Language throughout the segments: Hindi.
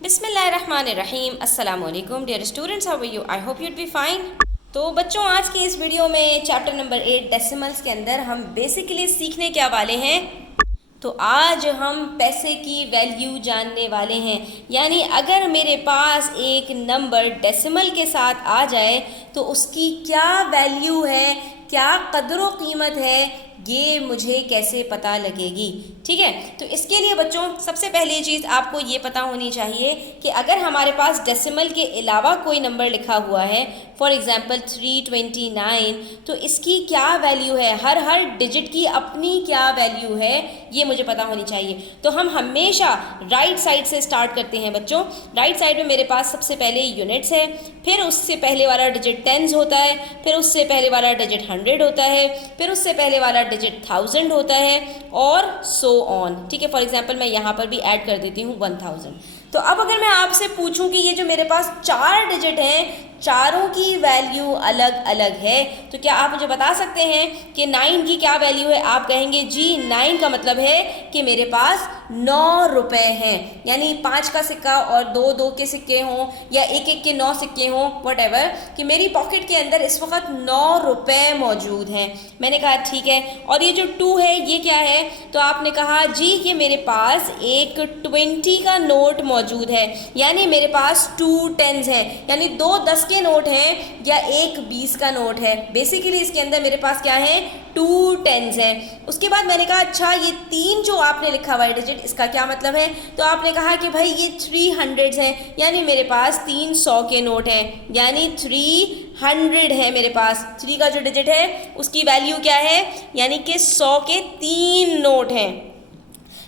बिस्मिल्लाहिर्रहमानिर्रहीम। अस्सलाम वालेकुम dear students, how are you? I hope you'd be fine. तो बच्चों, आज के इस वीडियो में चैप्टर नंबर 8 डेसिमल्स के अंदर हम बेसिकली सीखने क्या वाले हैं। तो आज हम पैसे की वैल्यू जानने वाले हैं। यानी अगर मेरे पास एक नंबर डेसिमल के साथ आ जाए तो उसकी क्या वैल्यू है, क्या कदर कीमत है, ये मुझे कैसे पता लगेगी। ठीक है, तो इसके लिए बच्चों सबसे पहली चीज़ आपको ये पता होनी चाहिए कि अगर हमारे पास डेसिमल के अलावा कोई नंबर लिखा हुआ है, फॉर एग्ज़ाम्पल 329, तो इसकी क्या वैल्यू है, हर डिजिट की अपनी क्या वैल्यू है, ये मुझे पता होनी चाहिए। तो हम हमेशा राइट साइड से स्टार्ट करते हैं बच्चों। राइट साइड में मेरे पास सबसे पहले यूनिट्स है, फिर उससे पहले वाला डिजिट टेंस होता है, फिर उससे पहले वाला डिजिट 100 होता है, फिर उससे पहले वाला डिजिट 1000 होता है और सो ऑन। ठीक है, फॉर एग्जांपल मैं यहाँ पर भी ऐड कर देती हूँ 1000। तो अब अगर मैं आपसे पूछूं कि ये जो मेरे पास 4 डिजिट हैं, चारों की वैल्यू अलग अलग है, तो क्या आप मुझे बता सकते हैं कि 9 की क्या वैल्यू है? आप कहेंगे जी 9 का मतलब है कि मेरे पास 9 रुपए हैं। यानी 5 का सिक्का और 2 के सिक्के हों या एक के 9 सिक्के हों, वट एवर, कि मेरी पॉकेट के अंदर इस वक्त 9 रुपए मौजूद हैं। मैंने कहा ठीक है, और ये जो 2 है ये क्या है? तो आपने कहा जी ये मेरे पास एक 20 का नोट मौजूद है, यानी मेरे पास 2 टेंस हैं, यानी 2 10 के नोट हैं या एक 20 का नोट है। बेसिकली इसके अंदर मेरे पास क्या है? 2 टेंस हैं। उसके बाद मैंने कहा अच्छा ये 3 जो आपने लिखा हुआ है डिजिट, इसका क्या मतलब है? तो आपने कहा कि भाई ये 300 हैं, यानी मेरे पास 300 के नोट हैं, यानी 300 है मेरे पास। 3 का जो डिजिट है उसकी वैल्यू क्या है? यानी कि 100 के 3 नोट हैं।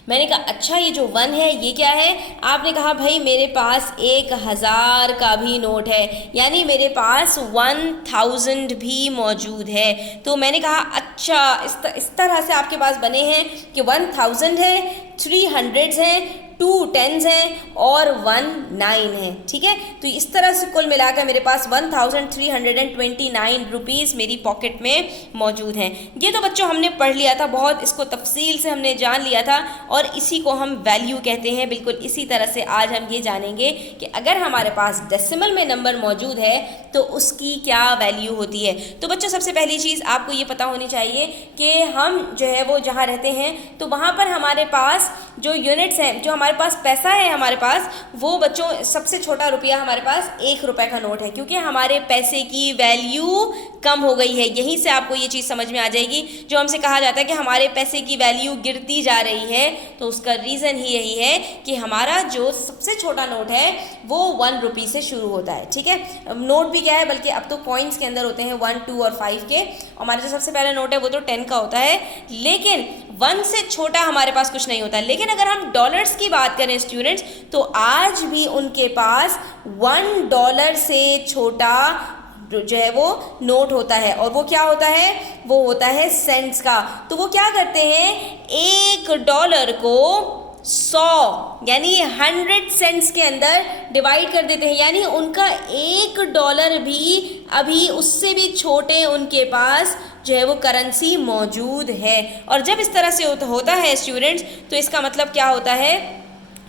मैंने कहा अच्छा ये जो 1 है ये क्या है? आपने कहा भाई मेरे पास 1000 का भी नोट है, यानी मेरे पास 1000 भी मौजूद है। तो मैंने कहा अच्छा इस तरह से आपके पास बने हैं कि 1000 है, 300 हैं, 2 टेंस हैं और 1 9 है। ठीक है, तो इस तरह से कुल मिलाकर मेरे पास 1329 रुपीज़ मेरी पॉकेट में मौजूद हैं। ये तो बच्चों हमने पढ़ लिया था, बहुत इसको तफसील से हमने जान लिया था और इसी को हम वैल्यू कहते हैं। बिल्कुल इसी तरह से आज हम ये जानेंगे कि अगर हमारे पास डेसिमल में नंबर मौजूद है तो उसकी क्या वैल्यू होती है। तो बच्चों सबसे पहली चीज़ आपको ये पता होनी चाहिए कि हम जो है वो जहाँ रहते हैं तो वहाँ पर हमारे पास जो यूनिट्स हैं, जो हमारे पास पैसा है हमारे पास, वो बच्चों सबसे छोटा रुपया हमारे पास 1 रुपए का नोट है, क्योंकि हमारे पैसे की वैल्यू कम हो गई है। यहीं से आपको ये चीज़ समझ में आ जाएगी। जो हमसे कहा जाता है कि हमारे पैसे की वैल्यू गिरती जा रही है, तो उसका रीज़न ही यही है कि हमारा जो सबसे छोटा नोट है वो 1 रुपये से शुरू होता है। ठीक है, नोट भी क्या है, बल्कि अब तो कॉइन्स के अंदर होते हैं 1, 2 और 5 के। हमारा जो सबसे पहला नोट है वो तो 10 का होता है, लेकिन 1 से छोटा हमारे पास कुछ नहीं होता। लेकिन अगर हम डॉलर्स की बात करें स्टूडेंट्स, तो आज भी उनके पास $1 से छोटा जो है वो नोट होता है, और वो क्या होता है? वो होता है सेंट्स का। तो वो क्या करते हैं, $1 को 100 यानी 100 सेंट्स के अंदर डिवाइड कर देते हैं, यानी उनका $1 भी अभी उससे भी छोटे उनके पास जो है वो करेंसी मौजूद है। और जब इस तरह से होता है स्टूडेंट्स, तो इसका मतलब क्या होता है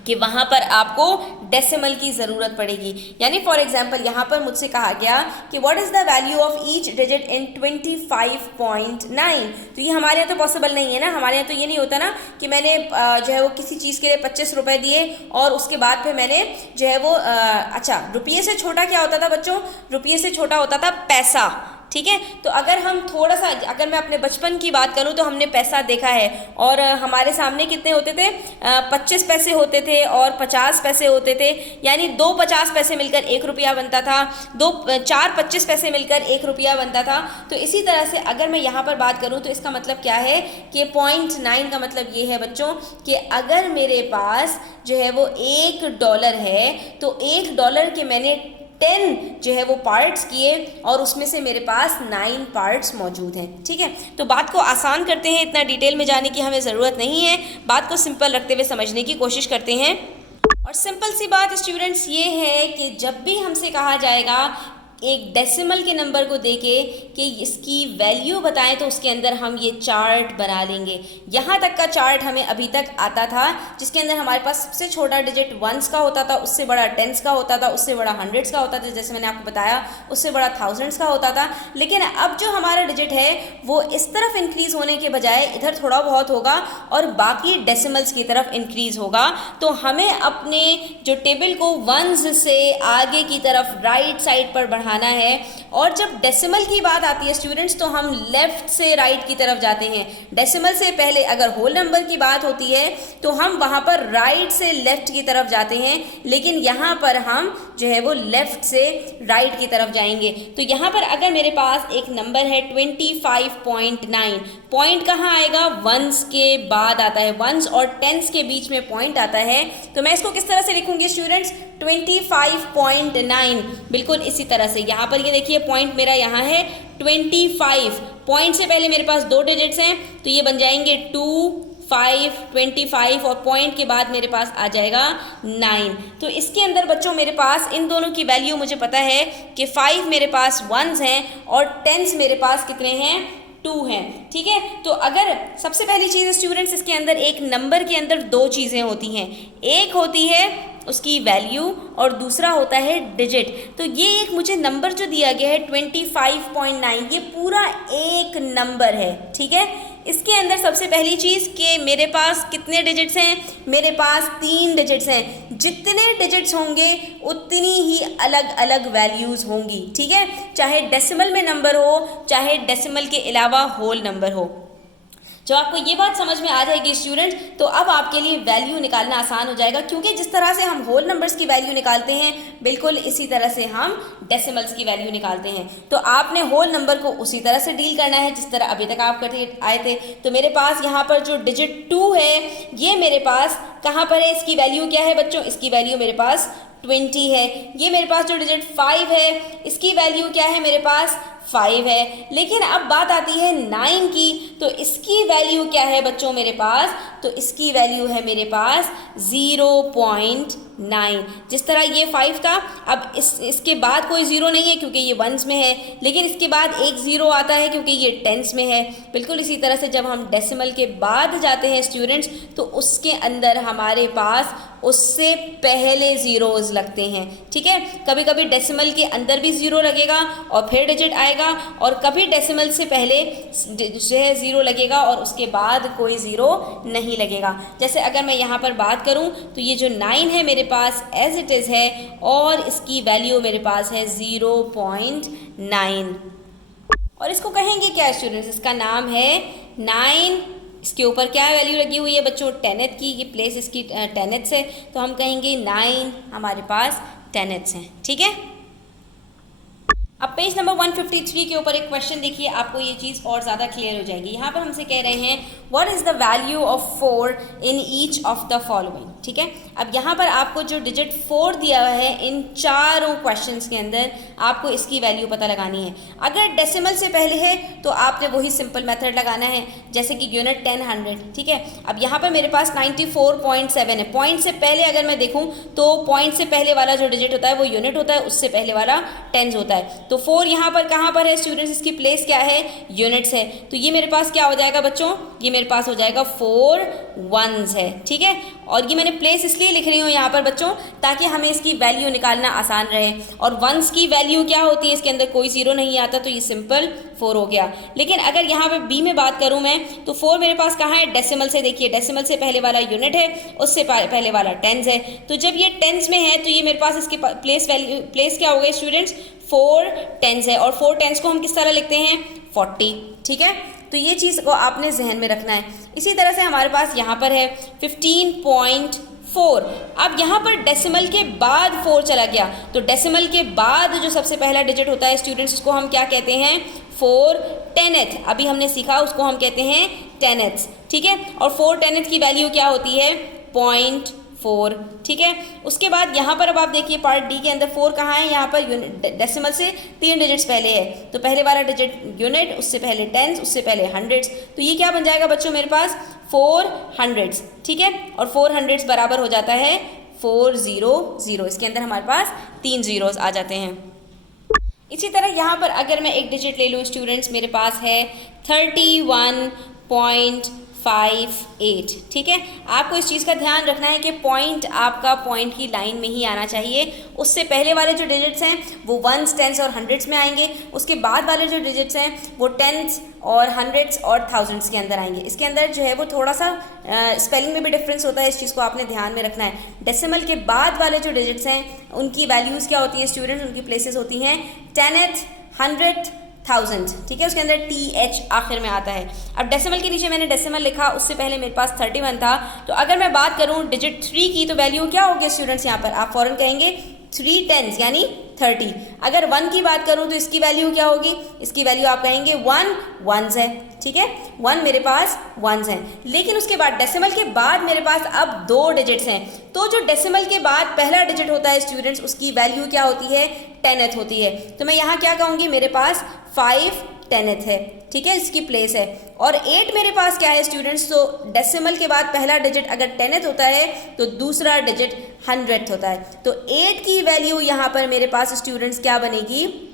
कि वहाँ पर आपको डेसिमल की ज़रूरत पड़ेगी। यानी फॉर एग्जांपल यहाँ पर मुझसे कहा गया कि what is the value of each digit in 25.9। तो ये हमारे यहाँ तो पॉसिबल नहीं है ना। हमारे यहाँ तो ये नहीं होता ना कि मैंने जो है वो किसी चीज़ के लिए 25 रुपये दिए और उसके बाद फिर मैंने जो है वो अच्छा, रुपये से छोटा क्या होता था बच्चों? रुपये से छोटा होता था पैसा। ठीक है, तो अगर हम थोड़ा सा, अगर मैं अपने बचपन की बात करूं तो हमने पैसा देखा है, और हमारे सामने कितने होते थे? 25 पैसे होते थे और 50 पैसे होते थे, यानी 2 50 पैसे मिलकर 1 रुपया बनता था, 4 25 पैसे मिलकर 1 रुपया बनता था। तो इसी तरह से अगर मैं यहाँ पर बात करूँ तो इसका मतलब क्या है कि 0.9 का मतलब ये है बच्चों कि अगर मेरे पास जो है वो $1 है, तो $1 के मैंने 10 जो है वो पार्ट्स किए और उसमें से मेरे पास 9 पार्ट्स मौजूद हैं। ठीक है, तो बात को आसान करते हैं, इतना डिटेल में जाने की हमें ज़रूरत नहीं है, बात को सिंपल रखते हुए समझने की कोशिश करते हैं। और सिंपल सी बात स्टूडेंट्स ये है कि जब भी हमसे कहा जाएगा एक डेसिमल के नंबर को देके कि इसकी वैल्यू बताएं तो उसके अंदर हम ये चार्ट बना लेंगे। यहाँ तक का चार्ट हमें अभी तक आता था जिसके अंदर हमारे पास सबसे छोटा डिजिट वंस का होता था, उससे बड़ा टेंस का होता था, उससे बड़ा हंड्रेड्स का होता था, जैसे मैंने आपको बताया उससे बड़ा थाउजेंड्स का होता था। लेकिन अब जो हमारा डिजिट है वो इस तरफ इंक्रीज होने के बजाय इधर थोड़ा बहुत होगा और बाकी डेसिमल्स की तरफ इंक्रीज होगा। तो हमें अपने जो टेबल को वंस से आगे की तरफ राइट साइड पर बढ़ाना है। और जब डेसिमल की बात आती है स्टूडेंट्स तो हम लेफ्ट से राइट की तरफ जाते हैं। डेसिमल से पहले अगर होल नंबर की बात होती है तो हम वहाँ पर राइट से लेफ्ट की तरफ जाते हैं, लेकिन यहाँ पर हम जो है वो लेफ्ट से राइट की तरफ जाएंगे। तो यहाँ पर अगर मेरे पास एक नंबर है 25.9, पॉइंट कहाँ आएगा? वंस के बाद आता है, वंस और टेंस के बीच में पॉइंट आता है। तो मैं इसको किस तरह से लिखूंगी स्टूडेंट्स? 25.9, बिल्कुल इसी तरह से। यहाँ पर ये देखिए पॉइंट मेरा यहाँ है 25, पॉइंट से पहले मेरे पास 2 डिजिट्स हैं तो ये बन जाएंगे 2, 5, 25 और पॉइंट के बाद मेरे पास आ जाएगा 9। तो इसके अंदर बच्चों मेरे पास इन दोनों की वैल्यू मुझे पता है कि 5 मेरे पास वंस हैं और टेंस मेरे पास कितने हैं? 2 हैं। ठीक है, तो अगर सबसे पहली चीज़ स्टूडेंट्स इसके अंदर एक नंबर के अंदर 2 चीज़ें होती हैं, एक होती है उसकी वैल्यू और दूसरा होता है डिजिट। तो ये एक मुझे नंबर जो दिया गया है 25.9 ये पूरा एक नंबर है। ठीक है, इसके अंदर सबसे पहली चीज़ कि मेरे पास कितने डिजिट्स हैं? मेरे पास 3 डिजिट्स हैं। जितने डिजिट्स होंगे उतनी ही अलग अलग वैल्यूज़ होंगी। ठीक है, चाहे डेसिमल में नंबर हो चाहे डेसिमल के अलावा होल नंबर हो। जब आपको ये बात समझ में आ जाएगी स्टूडेंट तो अब आपके लिए वैल्यू निकालना आसान हो जाएगा, क्योंकि जिस तरह से हम होल नंबर्स की वैल्यू निकालते हैं बिल्कुल इसी तरह से हम डेसिमल्स की वैल्यू निकालते हैं। तो आपने होल नंबर को उसी तरह से डील करना है जिस तरह अभी तक आप करते आए थे। तो मेरे पास यहाँ पर जो डिजिट 2 है ये मेरे पास कहाँ पर है? इसकी वैल्यू क्या है बच्चों? इसकी वैल्यू मेरे पास 20 है। ये मेरे पास जो डिजिट 5 है इसकी वैल्यू क्या है? मेरे पास 5 है। लेकिन अब बात आती है 9 की, तो इसकी वैल्यू क्या है बच्चों मेरे पास? तो इसकी वैल्यू है मेरे पास 0.9। जिस तरह ये 5 था, अब इसके बाद कोई ज़ीरो नहीं है क्योंकि ये वंस में है, लेकिन इसके बाद एक ज़ीरो आता है क्योंकि ये टेंस में है। बिल्कुल इसी तरह से जब हम डेसिमल के बाद जाते हैं स्टूडेंट्स तो उसके अंदर हमारे पास उससे पहले ज़ीरोज़ लगते हैं। ठीक है, कभी कभी डेसिमल के अंदर भी ज़ीरो लगेगा और फिर डिजिट आएगा, और कभी डेसिमल से पहले जो है ज़ीरो लगेगा और उसके बाद कोई ज़ीरो नहीं लगेगा। जैसे अगर मैं यहाँ पर बात करूँ तो ये जो 9 है मेरे पास एज इट इज़ है और इसकी वैल्यू मेरे पास है 0.9। और इसको कहेंगे क्या स्टूडेंट्स? इसका नाम है 9। इसके ऊपर क्या वैल्यू लगी हुई है बच्चों? 10th की, ये प्लेस इसकी 10th है, तो हम कहेंगे 9 हमारे पास 10th हैं। ठीक है, अब पेज नंबर 153 के ऊपर एक क्वेश्चन देखिए, आपको ये चीज़ और ज़्यादा क्लियर हो जाएगी। यहाँ पर हमसे कह रहे हैं what is the value of 4 in each of the following. ठीक है, अब यहाँ पर आपको जो डिजिट 4 दिया हुआ है इन चारों क्वेश्चंस के अंदर आपको इसकी वैल्यू पता लगानी है। अगर डेसिमल से पहले है तो आपने वही सिंपल मेथड लगाना है, जैसे कि यूनिट 10 100। ठीक है, अब यहाँ पर मेरे पास 94.7 है। पॉइंट से पहले अगर मैं देखूँ तो पॉइंट से पहले वाला जो डिजिट होता है वो यूनिट होता है, उससे पहले वाला टेंस होता है। तो 4 यहाँ पर कहाँ पर है स्टूडेंट्स? इसकी प्लेस क्या है? यूनिट्स है। तो ये मेरे पास क्या हो जाएगा बच्चों? ये मेरे पास हो जाएगा 4 वंस है। ठीक है, और ये मैंने प्लेस इसलिए लिख रही हूँ यहाँ पर बच्चों ताकि हमें इसकी वैल्यू निकालना आसान रहे। और वंस की वैल्यू क्या होती है? इसके अंदर कोई ज़ीरो नहीं आता, तो ये सिंपल 4 हो गया। लेकिन अगर यहाँ पर बी में बात करूँ मैं तो 4 मेरे पास कहाँ है? डेसिमल से। देखिए डेसिमल से पहले वाला यूनिट है, उससे पहले वाला टेंस है। तो जब ये टेंस में है तो ये मेरे पास इसकी प्लेस क्या हो गई स्टूडेंट्स? 4 टेंस है। और 4 टेंस को हम किस तरह लिखते हैं? 40। ठीक है, तो ये चीज़ को आपने जहन में रखना है। इसी तरह से हमारे पास यहाँ पर है 15.4। अब यहाँ पर डेसिमल के बाद 4 चला गया, तो डेसिमल के बाद जो सबसे पहला डिजिट होता है स्टूडेंट्स उसको हम क्या कहते हैं? 4 10th। अभी हमने सीखा उसको हम कहते हैं 10th। ठीक है, और 4 10th की वैल्यू क्या होती है? 0.4। ठीक है, उसके बाद यहाँ पर अब आप देखिए पार्ट डी के अंदर 4 कहाँ है? यहाँ पर डेसिमल से 3 डिजिट्स पहले है, तो पहले वाला डिजिट यूनिट, उससे पहले टेंस, उससे पहले हंड्रेड्स। तो ये क्या बन जाएगा बच्चों मेरे पास? 400। ठीक है, और 400 बराबर हो जाता है 400। इसके अंदर हमारे पास 3 ज़ीरोज़ आ जाते हैं। इसी तरह यहाँ पर अगर मैं एक डिजिट ले लूँ स्टूडेंट्स, मेरे पास है 31.58, ठीक है। आपको इस चीज़ का ध्यान रखना है कि पॉइंट आपका पॉइंट की लाइन में ही आना चाहिए। उससे पहले वाले जो डिजिट्स हैं वो वंस, टेंस और हंड्रेड्स में आएंगे। उसके बाद वाले जो डिजिट्स हैं वो टेंस और हंड्रेड्स और थाउजेंड्स के अंदर आएंगे। इसके अंदर जो है वो थोड़ा सा स्पेलिंग में भी डिफरेंस होता है, इस चीज़ को आपने ध्यान में रखना है। डेसिमल के बाद वाले जो डिजिट्स हैं उनकी वैल्यूज़ क्या होती है स्टूडेंट्स, उनकी प्लेसेस होती हैं 10th, 100th, 1000, ठीक है। उसके अंदर TH आखिर में आता है। अब डेसिमल के नीचे मैंने डेसिमल लिखा, उससे पहले मेरे पास 31 था। तो अगर मैं बात करूं डिजिट 3 की तो वैल्यू क्या होगी स्टूडेंट्स, यहाँ पर आप फौरन कहेंगे 3 10s यानी 30। अगर 1 की बात करूं तो इसकी वैल्यू क्या होगी, इसकी वैल्यू आप कहेंगे 1 1s है, ठीक है। 1 मेरे पास 1s हैं। लेकिन उसके बाद डेसिमल के बाद मेरे पास अब 2 डिजिट्स हैं। तो जो डेसिमल के बाद पहला डिजिट होता है स्टूडेंट्स, उसकी वैल्यू क्या होती है, 10th होती है। तो मैं यहाँ क्या कहूँगी, मेरे पास 5 10th है, ठीक है, इसकी प्लेस है। और 8 मेरे पास क्या है स्टूडेंट्स, तो डेसिमल के बाद पहला डिजिट अगर 10th होता है तो दूसरा डिजिट 100th होता है। तो 8 की वैल्यू यहाँ पर मेरे पास स्टूडेंट्स क्या बनेगी,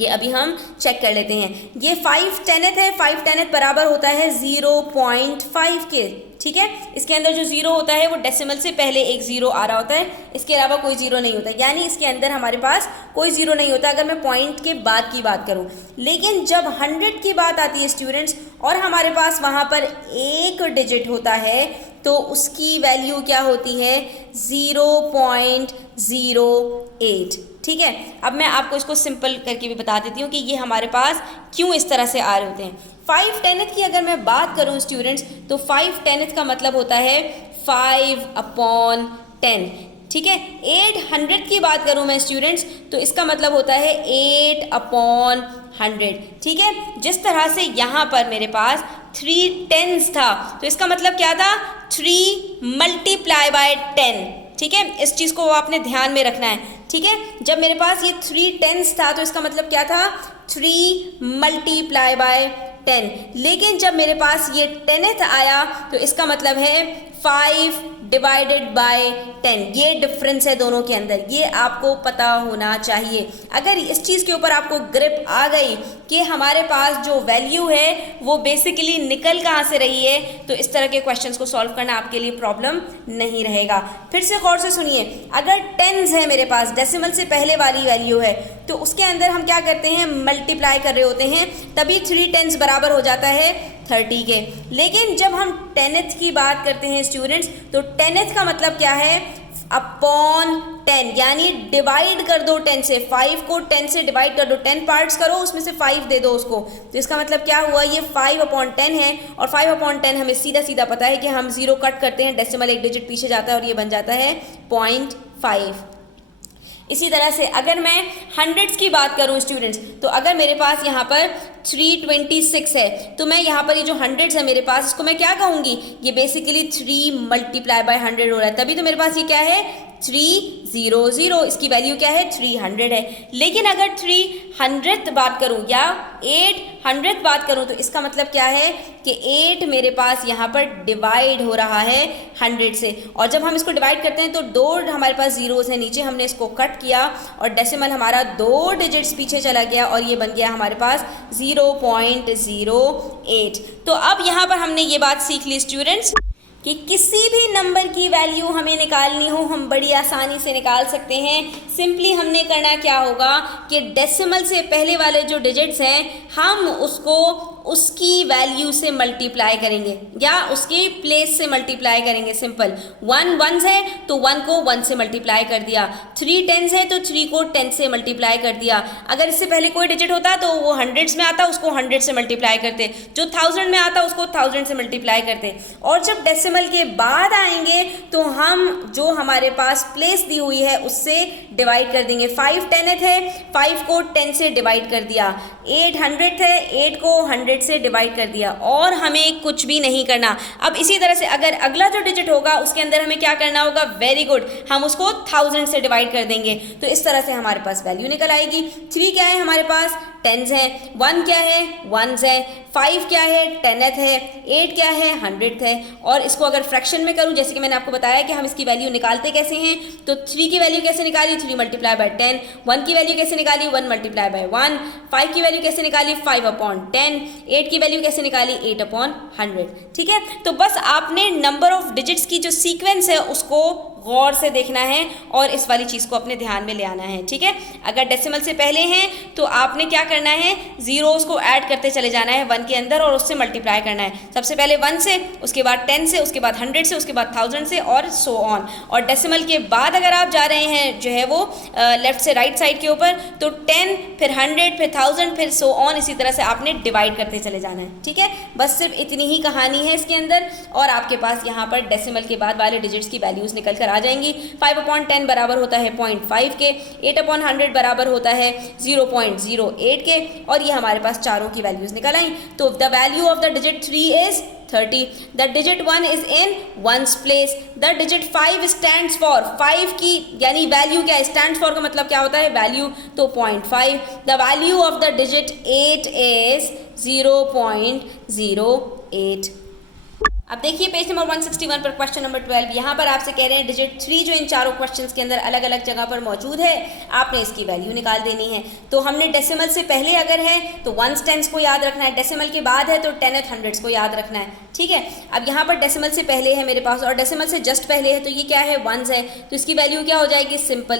ये अभी हम चेक कर लेते हैं। ये 5 10th है, 5 10th बराबर होता है 0.5 के, ठीक है। इसके अंदर जो 0 होता है वो डेसिमल से पहले एक 0 आ रहा होता है, इसके अलावा कोई 0 नहीं होता, यानी इसके अंदर हमारे पास कोई 0 नहीं होता अगर मैं पॉइंट के बाद की बात करूं। लेकिन जब 100 की बात आती है स्टूडेंट्स और हमारे पास वहां पर एक डिजिट होता है तो उसकी वैल्यू क्या होती है, 0.08, ठीक है। अब मैं आपको इसको सिंपल करके भी बता देती हूँ कि ये हमारे पास क्यों इस तरह से आ रहे होते हैं। 5 10th की अगर मैं बात करूँ स्टूडेंट्स तो 5 10th का मतलब होता है 5/10, ठीक है। 8 100th की बात करूँ मैं स्टूडेंट्स तो इसका मतलब होता है 8/100, ठीक है। जिस तरह से यहाँ पर मेरे पास 3 10s था तो इसका मतलब क्या था, 3 × 10, ठीक है। इस चीज़ को आपने ध्यान में रखना है, ठीक है। जब मेरे पास ये 3 10s था तो इसका मतलब क्या था, 3 × 10। लेकिन जब मेरे पास ये 10th आया तो इसका मतलब है 5/10। ये डिफरेंस है दोनों के अंदर, ये आपको पता होना चाहिए। अगर इस चीज़ के ऊपर आपको ग्रिप आ गई कि हमारे पास जो वैल्यू है वो बेसिकली निकल कहाँ से रही है, तो इस तरह के क्वेश्चंस को सॉल्व करना आपके लिए प्रॉब्लम नहीं रहेगा। फिर से गौर से सुनिए, अगर 10s है मेरे पास, डेसिमल से पहले वाली वैल्यू है, तो उसके अंदर हम क्या करते हैं, मल्टीप्लाई कर रहे होते हैं, तभी 3 10s बराबर हो जाता है 30 के। लेकिन जब हम 10th की बात करते हैं स्टूडेंट्स तो 10th का मतलब क्या है, अपॉन 10, यानी डिवाइड कर दो 10 से, 5 को 10 से डिवाइड कर दो, 10 पार्ट्स करो, उसमें से 5 दे दो उसको। तो इसका मतलब क्या हुआ, ये 5/10 है। और 5/10 हमें सीधा सीधा पता है कि हम 0 कट करते हैं, डेसिमल एक डिजिट पीछे जाता है और ये बन जाता है 0.5। इसी तरह से अगर मैं हंड्रेड्स की बात करूं स्टूडेंट्स तो अगर मेरे पास यहाँ पर 326 है तो मैं यहाँ पर ये जो हंड्रेड्स है मेरे पास, इसको मैं क्या कहूँगी, ये बेसिकली 3 × 100 हो रहा है, तभी तो मेरे पास ये क्या है 300, इसकी वैल्यू क्या है 300 है। लेकिन अगर 300th बात करूं या 800th बात करूं तो इसका मतलब क्या है कि 8 मेरे पास यहाँ पर डिवाइड हो रहा है 100 से, और जब हम इसको डिवाइड करते हैं तो 2 हमारे पास जीरोस है नीचे, हमने इसको कट किया और डेसिमल हमारा 2 डिजिट्स पीछे चला गया और ये बन गया हमारे पास 0.08। तो अब यहाँ पर हमने ये बात सीख ली स्टूडेंट्स कि किसी भी नंबर की वैल्यू हमें निकालनी हो हम बड़ी आसानी से निकाल सकते हैं। सिंपली हमने करना क्या होगा कि डेसिमल से पहले वाले जो डिजिट्स हैं हम उसको उसकी वैल्यू से मल्टीप्लाई करेंगे या उसकी प्लेस से मल्टीप्लाई करेंगे। सिंपल 1 1s है तो 1 को 1 से मल्टीप्लाई कर दिया, 3 10s है तो 3 को 10 से मल्टीप्लाई कर दिया। अगर इससे पहले कोई डिजिट होता तो वो हंड्रेड्स में आता, उसको 100 से मल्टीप्लाई करते, जो 1000 में आता उसको 1000 से मल्टीप्लाई करते। और जब डेसिमल के बाद आएंगे तो हम जो हमारे पास प्लेस दी हुई है उससे डिवाइड कर देंगे। 5 10th है, 5 को 10 से डिवाइड कर दिया। 8 100th है, 8 को 100 100 से डिवाइड कर दिया और हमें कुछ भी नहीं करना। अब इसी तरह से अगर अगला जो डिजिट होगा उसके अंदर हमें क्या करना होगा, वेरी गुड, हम उसको 1000 से डिवाइड कर देंगे। तो इस तरह से हमारे पास वैल्यू निकल आएगी। 3 क्या है हमारे पास, टेंस है। 1 क्या है, वंस है। 5 क्या है, टेनथ है। 8 क्या है, 100th है। और इसको अगर फ्रैक्शन में करूं, जैसे कि मैंने आपको बताया कि हम इसकी वैल्यू निकालते कैसे हैं, तो 3 की वैल्यू कैसे निकाली, 3 मल्टीप्लाई बाय 10। 1 की वैल्यू कैसे निकाली, 1 मल्टीप्लाई बाय 1। 5 की वैल्यू कैसे निकाली, 5/10। 8 की वैल्यू कैसे निकाली, 8/100। ठीक है, तो बस आपने नंबर ऑफ डिजिट्स की जो सीक्वेंस है उसको गौर से देखना है और इस वाली चीज़ को अपने ध्यान में ले आना है। ठीक है, अगर डेसिमल से पहले हैं तो आपने क्या करना है, जीरोस को ऐड करते चले जाना है 1 के अंदर और उससे मल्टीप्लाई करना है। सबसे पहले 1 से, उसके बाद 10 से, उसके बाद 100 से, उसके बाद 1000 से और सो ऑन। और डेसिमल के बाद अगर आप जा रहे हैं जो है वो लेफ्ट से राइट साइड के ऊपर, तो 10 फिर 100 फिर 1000 फिर सो ऑन, इसी तरह से आपने डिवाइड करते चले जाना है। ठीक है, बस सिर्फ इतनी ही कहानी है इसके अंदर और आपके पास यहाँ पर डेसिमल के बाद वाले डिजिट्स की वैल्यूज निकल कर आ जाएंगी। 5/10 बराबर होता है 0.5 के, 8/100 बराबर होता है 0.08 के और ये हमारे पास चारों की वैल्यूज निकल आई। तो the value of the digit 3 is 30. The digit 1 is in ones place. The digit 5 stands for 5 की यानी वैल्यू क्या है, stands for का मतलब क्या होता है, वैल्यू, तो 0.5. The value of the digit 8 is 0.08. अब देखिए पेज नंबर 161 पर क्वेश्चन नंबर 12, यहाँ पर आपसे कह रहे हैं डिजिट 3 जो इन चारों क्वेश्चंस के अंदर अलग अलग जगह पर मौजूद है, आपने इसकी वैल्यू निकाल देनी है। तो हमने डेसिमल से पहले अगर है तो वंस टेंस को याद रखना है, डेसिमल के बाद है तो टेनथ हंड्रेड्स को याद रखना है। ठीक है, अब यहाँ पर डेसिमल से पहले है मेरे पास और डेसिमल से जस्ट पहले है, तो ये क्या है, वंस है, तो इसकी वैल्यू क्या हो जाएगी, सिंपल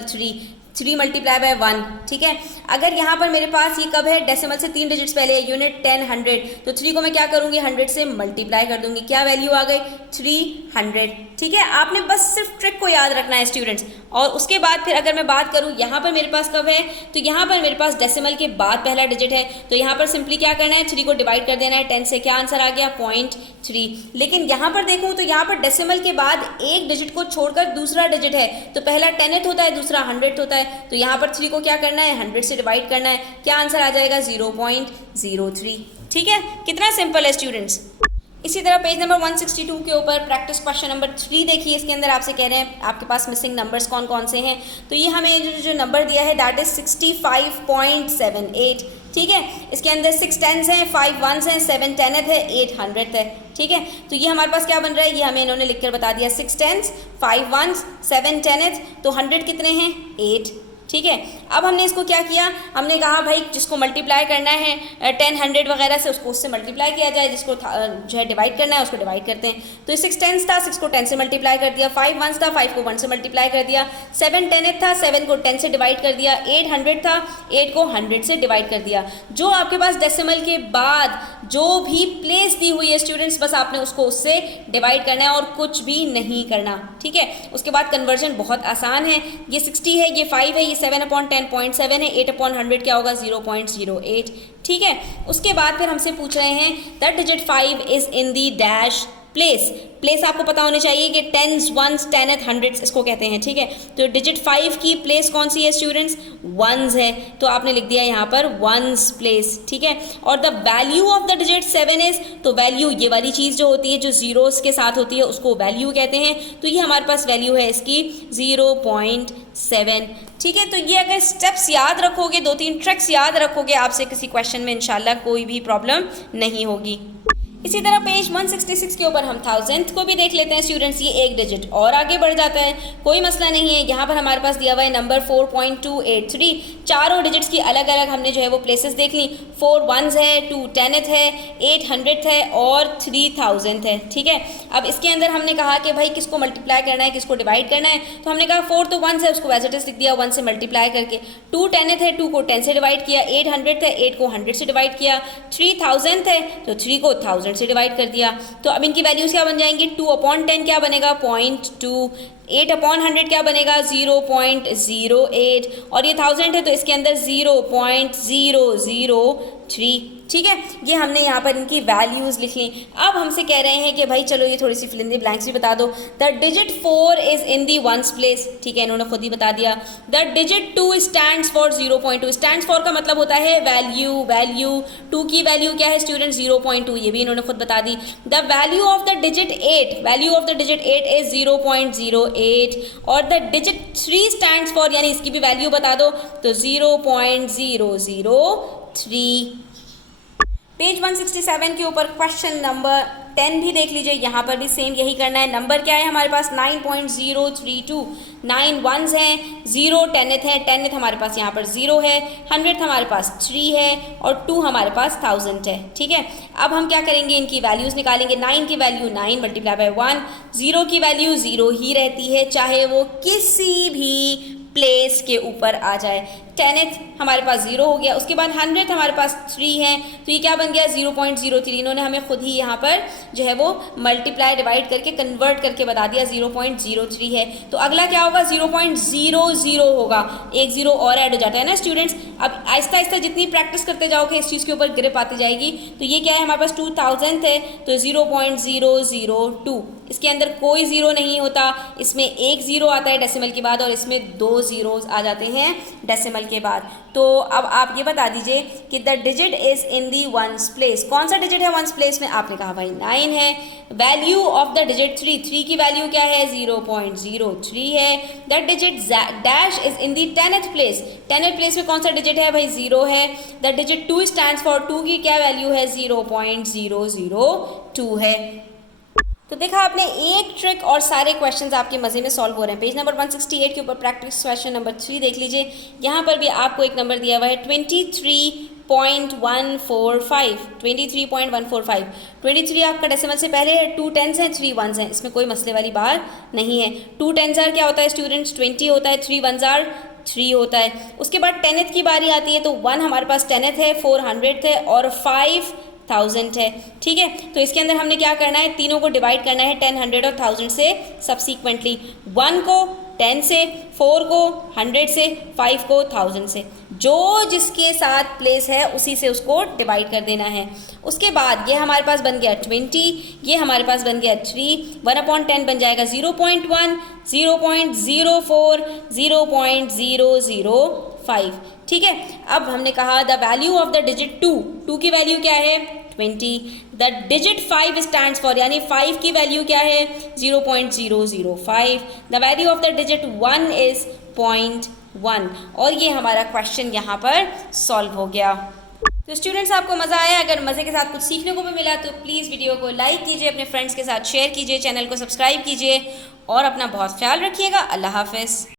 3 मल्टीप्लाई बाय 1। ठीक है, अगर यहाँ पर मेरे पास ये कब है, डेसिमल से 3 डिजिट्स पहले है, यूनिट 10 100, तो 3 को मैं क्या करूँगी, 100 से मल्टीप्लाई कर दूंगी, क्या वैल्यू आ गई, 300। ठीक है, आपने बस सिर्फ ट्रिक को याद रखना है स्टूडेंट्स। और उसके बाद फिर अगर मैं बात करूँ यहाँ पर मेरे पास कब है, तो यहाँ पर मेरे पास डेसिमल के बाद पहला डिजिट है, तो यहाँ पर सिंपली क्या करना है, 3 को डिवाइड कर देना है 10 से, क्या आंसर आ गया, 0.3। लेकिन यहाँ पर देखूँ तो यहाँ पर डेसिमल के बाद एक डिजिट को छोड़कर दूसरा डिजिट है, तो पहला 10th होता है, दूसरा 100th होता है, तो यहाँ पर 3 को क्या करना है, 100 से डिवाइड करना है, क्या आंसर आ जाएगा, 0.03। ठीक है, कितना सिंपल है स्टूडेंट्स। इसी तरह पेज नंबर 162 के ऊपर प्रैक्टिस क्वेश्चन नंबर 3 देखिए, इसके अंदर आपसे कह रहे हैं आपके पास मिसिंग नंबर्स कौन कौन से हैं, तो ये हमें जो नंबर दिया है दैट इज 65.78। ठीक है, इसके अंदर 6 टेंस हैं, 5 वंस हैं, 7 टेनथ है, 8 100th है। ठीक है, तो ये हमारे पास क्या बन रहा है, ये हमें इन्होंने लिखकर बता दिया, 6 टेंस, 5 वंस, 7 टेनथ, तो 100 कितने हैं, 8। ठीक है, अब हमने इसको क्या किया, हमने कहा भाई जिसको मल्टीप्लाई करना है 10 100 वगैरह से, उसको उससे मल्टीप्लाई किया जाए, जिसको जो है डिवाइड करना है उसको डिवाइड करते हैं। तो 6 टेंस था, 6 को 10 से मल्टीप्लाई कर दिया, 5 वंस था, 5 को 1 से मल्टीप्लाई कर दिया, 7 टेनथ था, 7 को 10 से डिवाइड कर दिया, 8 100 था, 8 को 100 से डिवाइड कर दिया। जो आपके पास डेसिमल के बाद जो भी प्लेस दी हुई है स्टूडेंट्स, बस आपने उसको उससे डिवाइड करना है और कुछ भी नहीं करना। ठीक है, उसके बाद कन्वर्जन बहुत आसान है, ये 60 है, ये 5 है, ये 7/10.7 है, 8/100 क्या होगा, 0.08। ठीक है, उसके बाद फिर हमसे पूछ रहे हैं that digit 5 is in the dash place आपको पता होनी चाहिए कि टेंस वंस टेनथ हंड्रेड्स इसको कहते हैं। ठीक है, तो डिजिट 5 की प्लेस कौन सी है स्टूडेंट्स, वंस है, तो आपने लिख दिया यहाँ पर वंस प्लेस। ठीक है, और the value of the digit 7 is, तो वैल्यू ये वाली चीज़ जो होती है जो जीरोस के साथ होती है उसको वैल्यू कहते हैं, तो ये हमारे पास वैल्यू है इसकी 0.7। ठीक है, तो ये अगर स्टेप्स याद रखोगे, 2-3 ट्रिक्स याद रखोगे, आपसे किसी क्वेश्चन में इंशाल्लाह कोई भी प्रॉब्लम नहीं होगी। इसी तरह पेज 166 के ऊपर हम 1000th को भी देख लेते हैं स्टूडेंट्स, ये एक डिजिट और आगे बढ़ जाता है, कोई मसला नहीं है। यहाँ पर हमारे पास दिया हुआ है नंबर 4.283, चारों डिजिट्स की अलग अलग हमने जो है वो प्लेसेस देख ली, 4 वंस है, 2 टेनथ है, 8 100th है और 3000th है। ठीक है, अब इसके अंदर हमने कहा कि भाई किसको मल्टीप्लाई करना है, किसको डिवाइड करना है, तो हमने कहा 4 तो वंस है, उसको एज इट इज लिख दिया 1 से मल्टीप्लाई करके, 2 टेनथ है, 2 को 10 से डिवाइड किया, 8 100th है, 8 को 100 से डिवाइड किया, 3000th है तो 3 को 1000 से डिवाइड कर दिया। तो अब इनकी वैल्यूज क्या बन जाएंगी, 2/10 क्या बनेगा, 0.2, 8/100 क्या बनेगा 0.08, और ये 1000 है तो इसके अंदर 0.003। ठीक है, ये हमने यहाँ पर इनकी वैल्यूज़ लिख ली। अब हमसे कह रहे हैं कि भाई चलो ये थोड़ी सी फिल इन द ब्लैंक्स भी बता दो। The digit 4 is in the ones place, ठीक है, इन्होंने खुद ही बता दिया। The digit 2 stands for 0.2, stands for का मतलब होता है वैल्यू 2 की वैल्यू क्या है स्टूडेंट 0.2, ये भी इन्होंने खुद बता दी। The value of the digit 8 is 0.08, और द डिजिट 3 स्टैंड्स फॉर, यानी इसकी भी वैल्यू बता दो, तो 0.003। पेज 167 के ऊपर क्वेश्चन नंबर 10 भी देख लीजिए, यहाँ पर भी सेम यही करना है। नंबर क्या है हमारे पास 9.032, 9 वंस हैं, 0 10th है, 10th हमारे पास यहाँ पर 0 है, 100th हमारे पास 3 है, और 2 हमारे पास 1000 है। ठीक है, अब हम क्या करेंगे, इनकी वैल्यूज़ निकालेंगे। 9 की वैल्यू 9 मल्टीप्लाई बाय 1, 0 की वैल्यू 0 ही रहती है चाहे वो किसी भी प्लेस के ऊपर आ जाए। 10th हमारे पास 0 हो गया, उसके बाद 100th हमारे पास 3 है, तो ये क्या बन गया 0.03। इन्होंने हमें खुद ही यहाँ पर जो है वो मल्टीप्लाई डिवाइड करके कन्वर्ट करके बता दिया 0.03 है। तो अगला क्या होगा 0.00 होगा, एक 0 और ऐड हो जाता है ना स्टूडेंट्स। अब आहिस्ता आहिस्ता जितनी प्रैक्टिस करते जाओगे इस चीज़ के ऊपर ग्रिप आती जाएगी। तो ये क्या है हमारे पास 2000 है, तो 0.002, इसके अंदर कोई ज़ीरो नहीं होता, इसमें एक ज़ीरो आता है डेसिमल के बाद, और इसमें 2 ज़ीरोज़ आ जाते हैं डेसिमल के बाद। तो अब आप ये बता दीजिए कि the digit is in the ones place, कौन सा डिजिट है वंस प्लेस में, आपने कहा भाई 9 है। वैल्यू ऑफ द डिजिट 3 की वैल्यू क्या है 0.03 है। The digit dash is in the 10th place, 10th place में कौन सा डिजिट है भाई 0 है। द डिजिट 2 स्टैंड्स फॉर, 2 की क्या वैल्यू है 0.002 है। तो देखा आपने, एक ट्रिक और सारे क्वेश्चंस आपके मज़े में सॉल्व हो रहे हैं। पेज नंबर 168 के ऊपर प्रैक्टिस क्वेश्चन नंबर 3 देख लीजिए, यहाँ पर भी आपको एक नंबर दिया हुआ है 23.145, 23.145। 23 आपका डेसिमल से पहले है, 2 10s हैं, 3 1s हैं, इसमें कोई मसले वाली बात नहीं है। 2 10s क्या होता है स्टूडेंट्स 20 होता है, 3 1s 3 होता है। उसके बाद 10th की बारी आती है, तो 1 हमारे पास 10th है, 4 100th है, और 5 1000 है। ठीक है, तो इसके अंदर हमने क्या करना है, तीनों को डिवाइड करना है 10 100 और 1000 से सब्सीक्वेंटली। 1 को 10 से, 4 को 100 से, 5 को 1000 से, जो जिसके साथ प्लेस है उसी से उसको डिवाइड कर देना है। उसके बाद ये हमारे पास बन गया 20, ये हमारे पास बन गया 3, 1/10 बन जाएगा 0.1, 0.04, 0.005। ठीक है, अब हमने कहा the value of the digit 2 की वैल्यू क्या है 20। द डिजिट 5 स्टैंड्स फॉर, यानी 5 की वैल्यू क्या है 0.005। The value of the digit 1 is 0.1, और ये हमारा क्वेश्चन यहाँ पर सॉल्व हो गया। तो स्टूडेंट्स आपको मज़ा आया, अगर मज़े के साथ कुछ सीखने को भी मिला तो प्लीज़ वीडियो को लाइक कीजिए, अपने फ्रेंड्स के साथ शेयर कीजिए, चैनल को सब्सक्राइब कीजिए, और अपना बहुत ख्याल रखिएगा। अल्लाह हाफ़िज़।